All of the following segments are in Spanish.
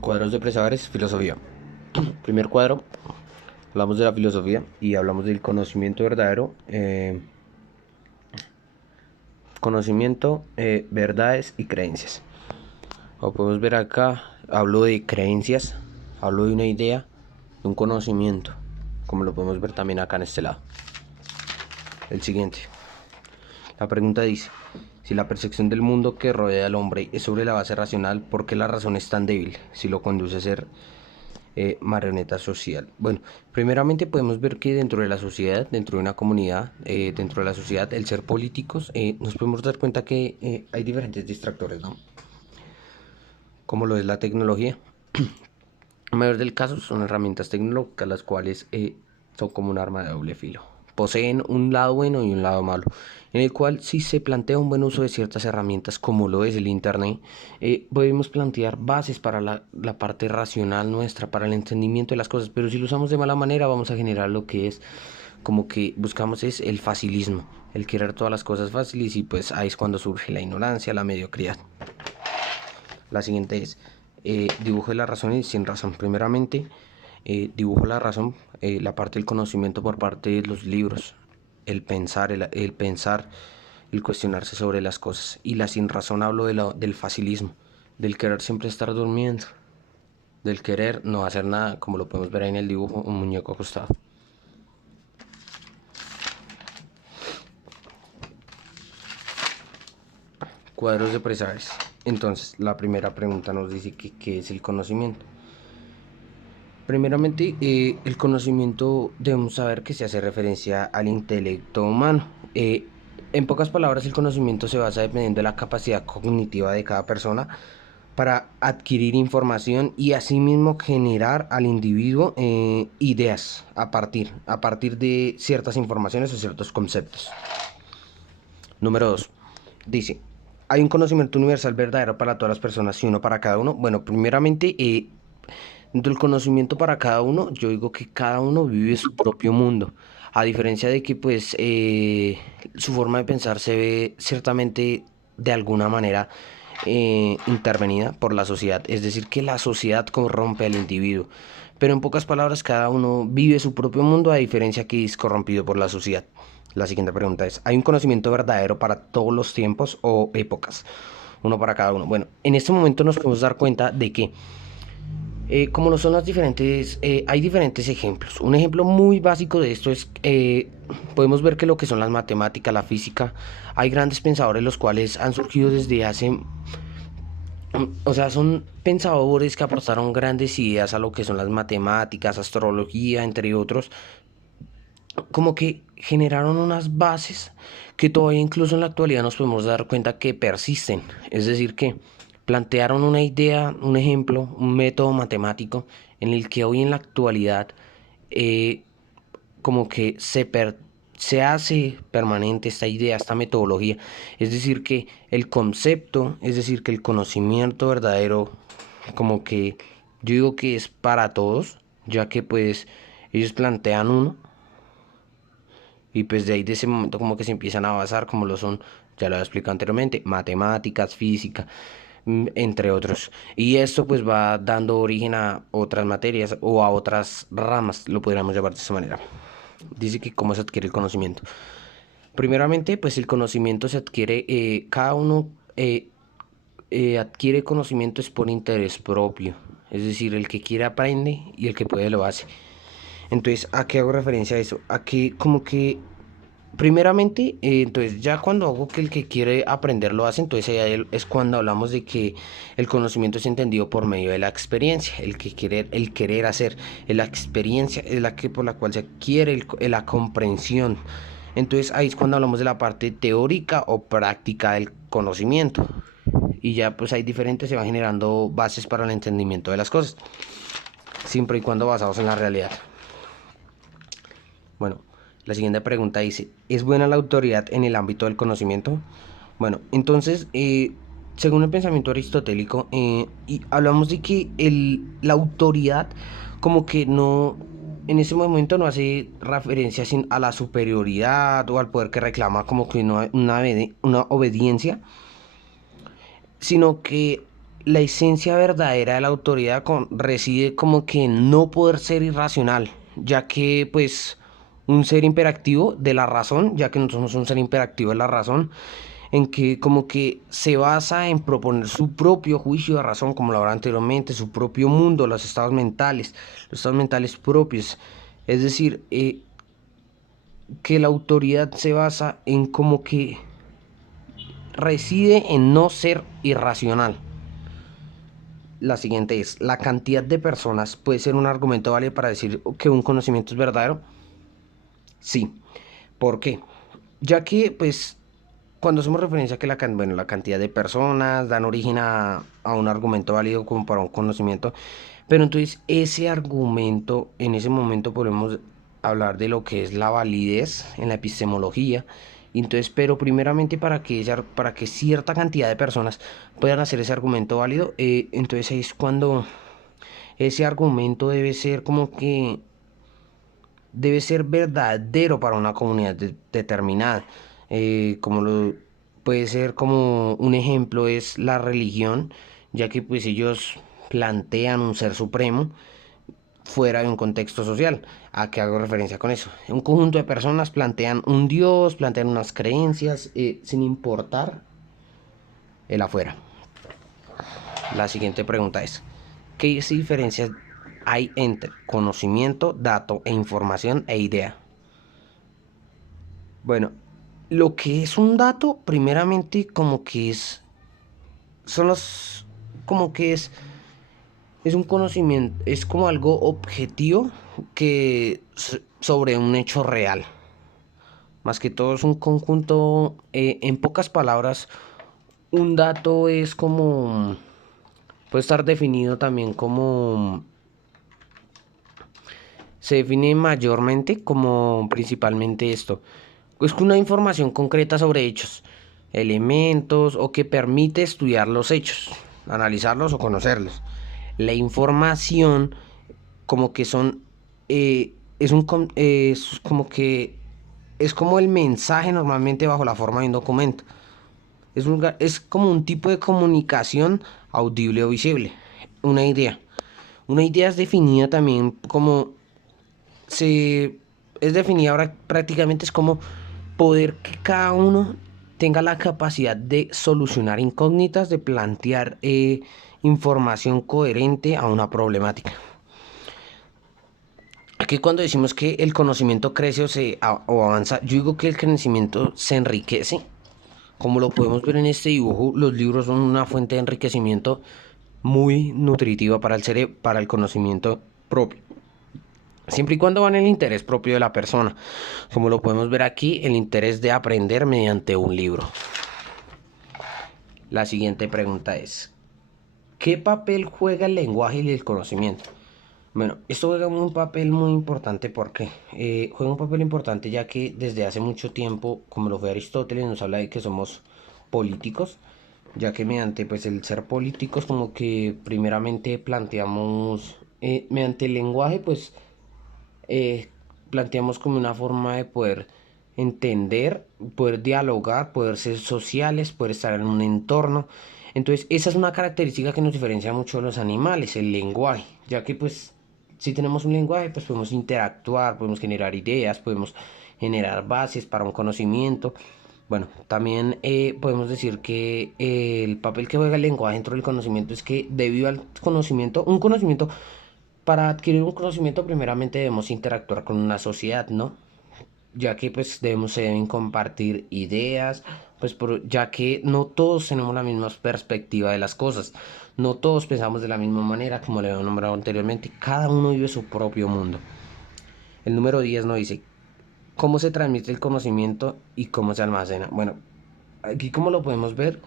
Cuadros de Presagares, filosofía. Primer cuadro, hablamos de la filosofía y hablamos del conocimiento verdadero. Conocimiento, verdades y creencias. Como podemos ver acá, hablo de creencias, hablo de una idea, de un conocimiento, como lo podemos ver también acá en este lado. El siguiente. La pregunta dice, si la percepción del mundo que rodea al hombre es sobre la base racional, ¿por qué la razón es tan débil si lo conduce a ser marioneta social? Bueno, primeramente podemos ver que dentro de la sociedad, dentro de una comunidad, dentro de la sociedad, el ser políticos, nos podemos dar cuenta que hay diferentes distractores, ¿no? Como lo es la tecnología. En mayor del caso son herramientas tecnológicas las cuales son como un arma de doble filo. Poseen un lado bueno y un lado malo, en el cual si se plantea un buen uso de ciertas herramientas como lo es el Internet, podemos plantear bases para la parte racional nuestra, para el entendimiento de las cosas, pero si lo usamos de mala manera vamos a generar lo que es como que buscamos es el facilismo, el querer todas las cosas fáciles y pues ahí es cuando surge la ignorancia, la mediocridad. La siguiente es dibujo de la razón y sin razón. Primeramente, dibujo la razón, la parte del conocimiento por parte de los libros, el pensar, el cuestionarse sobre las cosas. Y la sin razón hablo del facilismo, del querer siempre estar durmiendo, del querer no hacer nada, como lo podemos ver ahí en el dibujo, un muñeco acostado. Cuadros de Presagares. Entonces, la primera pregunta nos dice que qué es el conocimiento. Primeramente, el conocimiento debemos saber que se hace referencia al intelecto humano. En pocas palabras, el conocimiento se basa dependiendo de la capacidad cognitiva de cada persona para adquirir información y asimismo generar al individuo ideas a partir de ciertas informaciones o ciertos conceptos. Número 2. Dice, ¿hay un conocimiento universal verdadero para todas las personas y uno para cada uno? Bueno, primeramente, dentro del conocimiento para cada uno, yo digo que cada uno vive su propio mundo. A diferencia de que, pues, su forma de pensar se ve ciertamente de alguna manera intervenida por la sociedad. Es decir, que la sociedad corrompe al individuo. Pero en pocas palabras, cada uno vive su propio mundo a diferencia que es corrompido por la sociedad. La siguiente pregunta es, ¿hay un conocimiento verdadero para todos los tiempos o épocas? Uno para cada uno. Bueno, en este momento nos podemos dar cuenta de que como lo son las diferentes, hay diferentes ejemplos. Un ejemplo muy básico de esto es, podemos ver que lo que son las matemáticas, la física, hay grandes pensadores los cuales han surgido desde hace, o sea, son pensadores que aportaron grandes ideas a lo que son las matemáticas, astrología, entre otros, como que generaron unas bases que todavía incluso en la actualidad nos podemos dar cuenta que persisten. Es decir, que plantearon una idea, un ejemplo, un método matemático en el que hoy en la actualidad eh, como que se hace permanente esta idea, esta metodología. Es decir, que el concepto, es decir, que el conocimiento verdadero, como que yo digo que es para todos, ya que pues ellos plantean uno y pues de ahí de ese momento como que se empiezan a basar como lo son, ya lo he explicado anteriormente, matemáticas, física, entre otros. Y esto pues va dando origen a otras materias o a otras ramas, lo podríamos llamar de esta manera. Dice que cómo se adquiere el conocimiento. Primeramente, pues el conocimiento se adquiere, cada uno adquiere conocimiento es por interés propio. Es decir, el que quiere aprende y el que puede lo hace. Entonces, ¿a qué hago referencia a eso? A que como que, primeramente, entonces ya cuando hago que el que quiere aprender lo hace, entonces ahí es cuando hablamos de que el conocimiento es entendido por medio de la experiencia, el querer hacer, la experiencia es la que por la cual se adquiere la comprensión. Entonces ahí es cuando hablamos de la parte teórica o práctica del conocimiento. Y ya pues hay diferentes, se van generando bases para el entendimiento de las cosas, siempre y cuando basados en la realidad. Bueno, la siguiente pregunta dice, ¿es buena la autoridad en el ámbito del conocimiento? Bueno, entonces, según el pensamiento aristotélico, y hablamos de que la autoridad como que no, en ese momento no hace referencia a la superioridad o al poder que reclama como que una obediencia, sino que la esencia verdadera de la autoridad reside como que en no poder ser irracional, ya que pues un ser imperativo de la razón, ya que no somos un ser imperativo de la razón, en que como que se basa en proponer su propio juicio de razón, como lo hablaba anteriormente, su propio mundo, los estados mentales propios. Es decir, que la autoridad se basa en como que reside en no ser irracional. La siguiente es, ¿la cantidad de personas puede ser un argumento válido para decir que un conocimiento es verdadero? Sí. ¿Por qué? Ya que, pues, cuando hacemos referencia a que bueno, la cantidad de personas dan origen a un argumento válido como para un conocimiento, pero entonces ese argumento, en ese momento podemos hablar de lo que es la validez en la epistemología. Entonces, pero primeramente para que cierta cantidad de personas puedan hacer ese argumento válido, entonces ahí es cuando ese argumento debe ser como que debe ser verdadero para una comunidad determinada. Como lo puede ser como un ejemplo es la religión, ya que pues ellos plantean un ser supremo fuera de un contexto social. ¿A qué hago referencia con eso? Un conjunto de personas plantean un Dios, plantean unas creencias, sin importar el afuera. La siguiente pregunta es, ¿qué diferencias hay entre conocimiento, dato e información e idea? Bueno, lo que es un dato, primeramente, como que son los, como que es un conocimiento, es como algo objetivo que sobre un hecho real. Más que todo es un conjunto, en pocas palabras, un dato es como, puede estar definido también como, se define mayormente como principalmente esto. Es una información concreta sobre hechos, elementos o que permite estudiar los hechos, analizarlos o conocerlos. La información como que son, es como que es como el mensaje normalmente bajo la forma de un documento. Es como un tipo de comunicación audible o visible. Una idea. Una idea es definida también como se es definida ahora prácticamente es como poder que cada uno tenga la capacidad de solucionar incógnitas, de plantear información coherente a una problemática. Aquí cuando decimos que el conocimiento crece o avanza, yo digo que el conocimiento se enriquece. Como lo podemos ver en este dibujo, los libros son una fuente de enriquecimiento muy nutritiva para el cerebro, para el conocimiento propio. Siempre y cuando van en el interés propio de la persona. Como lo podemos ver aquí, el interés de aprender mediante un libro. La siguiente pregunta es, ¿qué papel juega el lenguaje y el conocimiento? Bueno, esto juega un papel muy importante porque juega un papel importante ya que desde hace mucho tiempo, como lo fue Aristóteles, nos habla de que somos políticos, ya que mediante pues el ser políticos como que primeramente planteamos, mediante el lenguaje pues eh, planteamos como una forma de poder entender, poder dialogar, poder ser sociales, poder estar en un entorno. Entonces, esa es una característica que nos diferencia mucho de los animales, el lenguaje, ya que pues si tenemos un lenguaje, pues podemos interactuar, podemos generar ideas, podemos generar bases para un conocimiento. Bueno, también podemos decir que el papel que juega el lenguaje dentro del conocimiento es que debido al conocimiento, un conocimiento para adquirir un conocimiento, primeramente debemos interactuar con una sociedad, ¿no? Ya que pues se deben compartir ideas, pues ya que no todos tenemos la misma perspectiva de las cosas, no todos pensamos de la misma manera, como le he nombrado anteriormente, cada uno vive su propio mundo. El número 10 nos dice, ¿cómo se transmite el conocimiento y cómo se almacena? Bueno, aquí como lo podemos ver,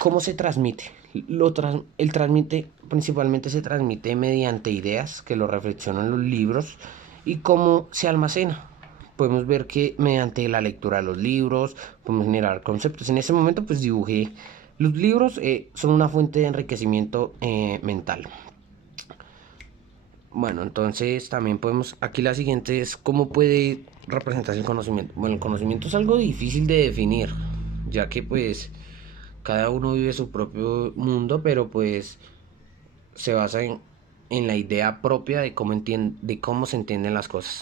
¿cómo se transmite? El transmite principalmente se transmite mediante ideas que lo reflexionan los libros y cómo se almacena. Podemos ver que mediante la lectura de los libros podemos generar conceptos. En ese momento pues dibujé. Los libros son una fuente de enriquecimiento mental. Bueno, entonces también podemos, aquí la siguiente es cómo puede representarse el conocimiento. Bueno, el conocimiento es algo difícil de definir, ya que pues Cada uno vive su propio mundo, pero pues se basa en la idea propia de cómo se entienden las cosas.